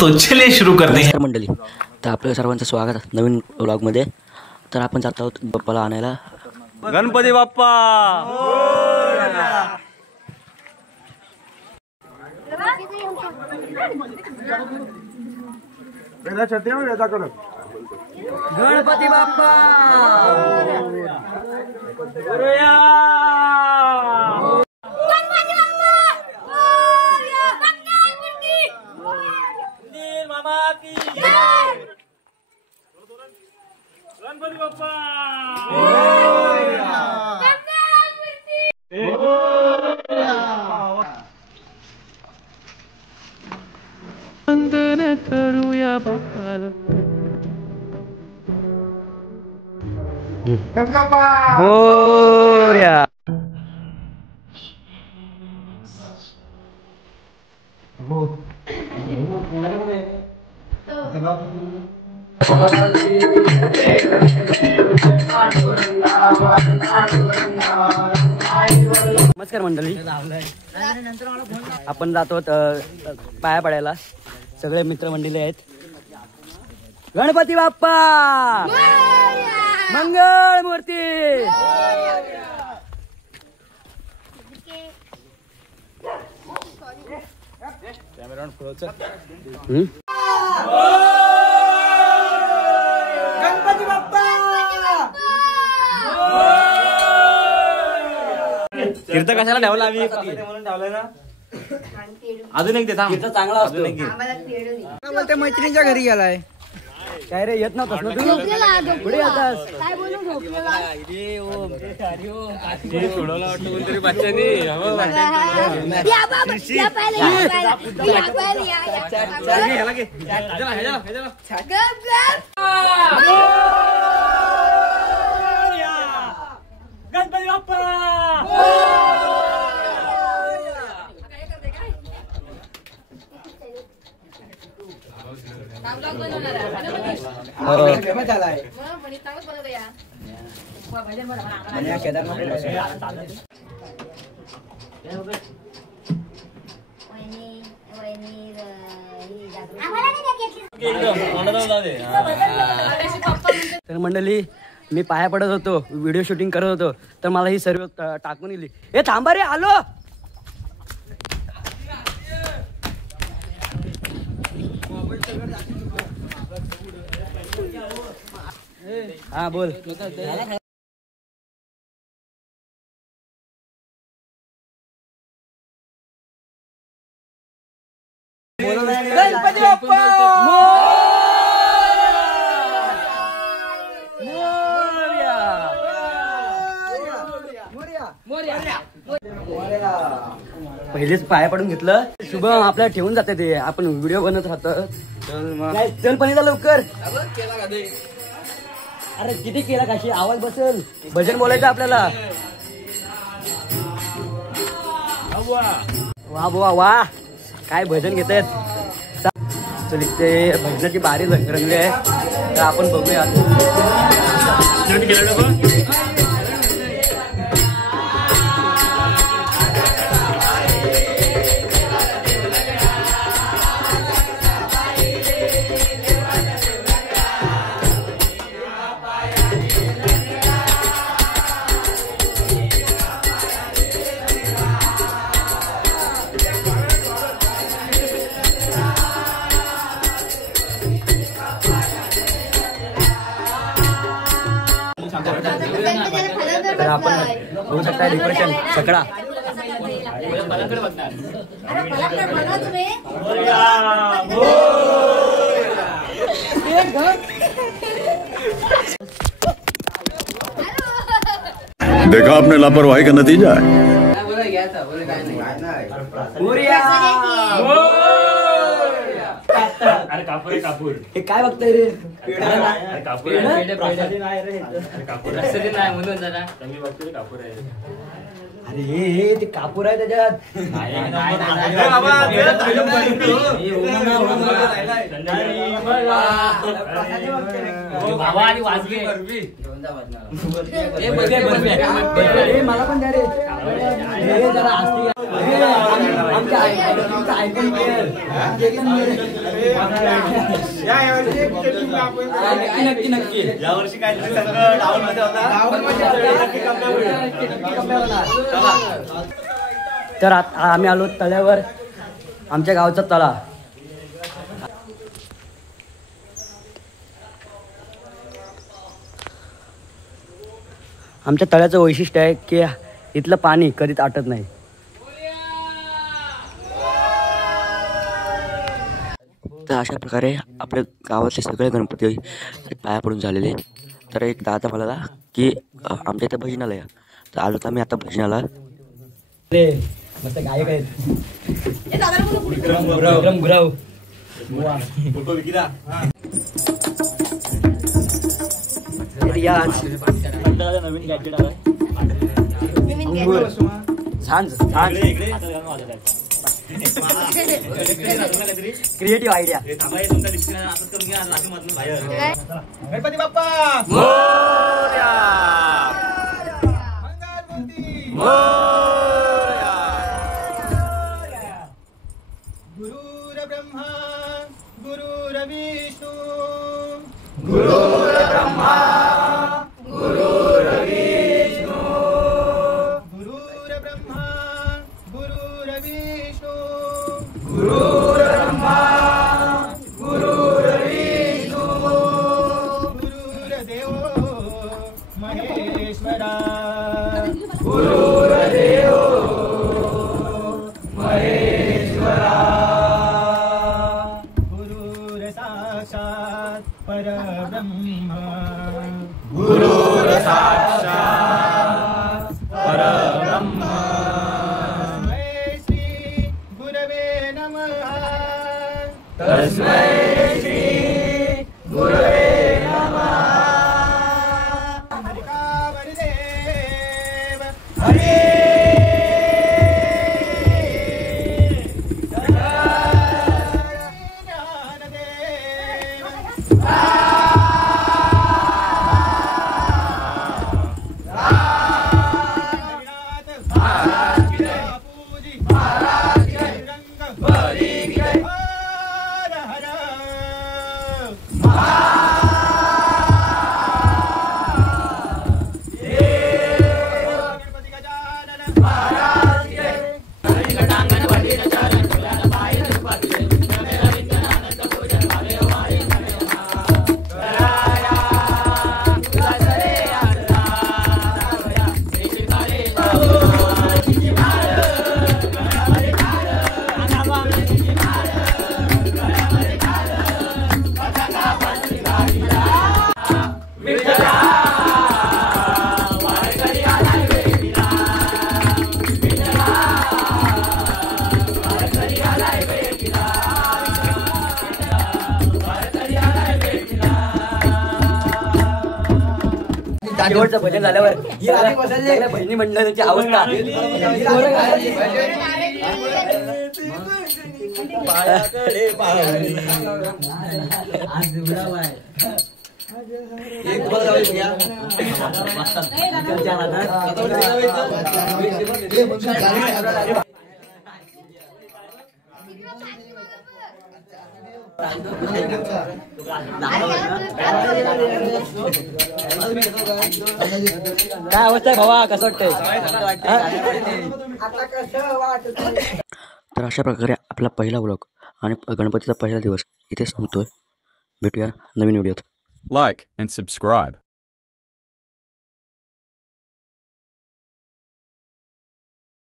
तो चलिए शुरू करते हैं मंडळी. तर आपल्या सर्वांचं स्वागत आहे नवीन व्लॉगमध्ये. तर आपण जात आहोत बाप्पाला आणायला. गणपती बाप्पा गणपती बाप्पा गणपती बाप्पा वंदन करूया बाप्पाला. मोरया. नमस्कार मंडळी. आपण जातो पाया पडायला. सगळे मित्रमंडळी आहेत. गणपती बाप्पा मंगळ मूर्ती. गणपती बाप्पा कीर्तन कशाला ठेवला आम्ही म्हणून ठेवलंय ना. अजून एक देता कीर्तन चांगला असतो. त्या मैत्रिणीच्या घरी गेलाय. काय रे येत नव्हतास ना तू? पुढे येतास. सोडवला वाटतं कोणतरी बच्चानी. गणपती बाप्पा तर मंडळी मी पाया पडत होतो, व्हिडिओ शूटिंग करत होतो, तर मला ही सर्व टाकून दिली. ए थांबा रे, आलो. हा बोल. गणपती बाप्पा पहिलेच पाया पडून घेतलं. शुभम आपल्याला ठेवून जाते ते. आपण व्हिडिओ बनत राहतो. चल पण येता लवकर. अरे किती केला काशी, आवाज बसेल. भजन बोलायचं आपल्याला. वा वा वा, काय भजन घेत आहेत. चल इथे भजनाची बारी रंगली आहे, तर आपण बघूया. तर आपण बघू शकता डेकोरेशन सकडा. देखा आपने लापरवाही का नतीजा है. अरे कापूर आहे कापूर. हे काय बघताय रे? कापूर आहे. कापूर नाही म्हणून जरा मी बघतोय कापूर आहे. अरे ते कापूर आहे त्याच्यात. मला पण द्या रे. जरा आमच्या ऐकून नक्की नक्की यावर्षी काय डाऊन मध्ये होता. तर आम्ही आलो तळ्यावर, आमच्या गावचा तळा. आमच्या तळ्याचं वैशिष्ट्य आहे की इथलं पाणी कधीच आटत नाही. तर अशा प्रकारे आपल्या गावातले सगळे गणपती पाया पडून झालेले. तर एक दादा मला की आमच्या इथं भजनाला या. तर आलो तर आम्ही आता भजनाला. मस्त गायक आहेत विक्रम गुराव. नवीन गॅजेट आलाय. Creative idea. गणपती बाप्पा गुरुर ब्रह्मा गुरुर विष्णू गुरुर ब्रह्मा गुरुर विष्णू गुरुर ब्रह्मा गुरुर विष्णू गुरुर ब्रह्मा गुरुर विष्णू गुरुर देव महेश्वरा गुरुर देव महेश्वरा गुरुर साक्षात परब्रह्म गुरुर साक्षात परब्रह्म तस्मै श्री गुरवे नमः तस्मै श्री गुरवे नमः हरिकावरिदेव हरे शेवटचं भजन झाल्यावर सगळ्या बहिणी मंडळाची अवस्था. काय अवस्था आहे भावा, कसं वाटतंय? तर अशा प्रकारे आपला पहिला व्लॉग आणि गणपतीचा पहिला दिवस इथे संपतोय. भेटूया नवीन व्हिडिओत. Like and subscribe.